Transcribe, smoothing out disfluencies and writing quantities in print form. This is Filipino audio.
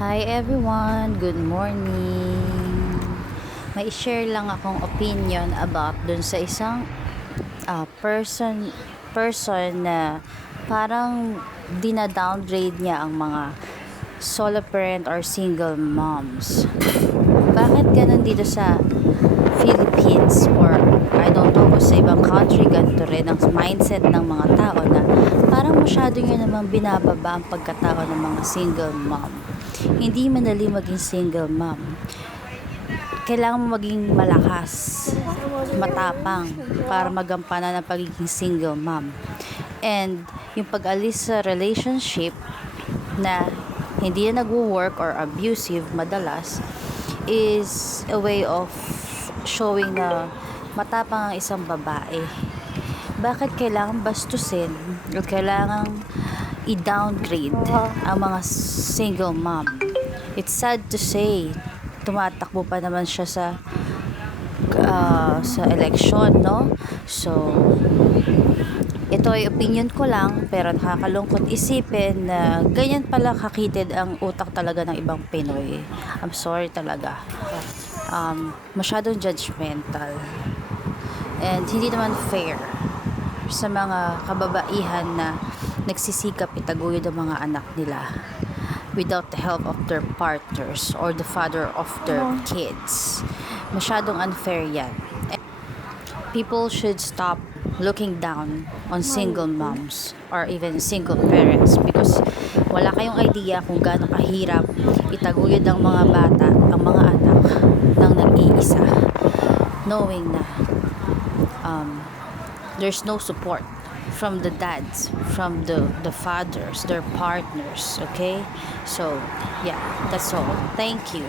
Hi everyone, good morning. May share lang akong opinion about dun sa isang person na parang dina-downgrade niya ang mga solo parent or single moms. Bakit ganun dito sa Philippines or I don't know kung sa ibang country ganito rin ang mindset ng mga tao na parang masyado nyo namang binababa ang pagkatao ng mga single mom. Hindi madali maging single mom. Kailangan mo maging malakas, matapang para magampanan ang pagiging single mom. And yung pag-alis sa relationship na hindi na nagwo-work or abusive madalas is a way of showing na matapang ang isang babae. Bakit kailangan bastusin o kailangan i-downgrade ang mga single mom? It's sad to say, tumatakbo pa naman siya sa election, no? So, ito ay opinion ko lang, pero nakakalungkot isipin na ganyan pala kakitid ang utak talaga ng ibang Pinoy. I'm sorry talaga. Masyadong judgmental. And hindi naman fair sa mga kababaihan na nagsisikap itaguyod ang mga anak nila without the help of their partners or the father of their kids. Masyadong unfair yan. People should stop looking down on single moms or even single parents because wala kayong idea kung gaano kahirap itaguyod ang mga bata, ang mga anak ng nag-iisa, knowing na there's no support from the dads, from the fathers, their partners, okay? So, yeah, that's all. Thank you.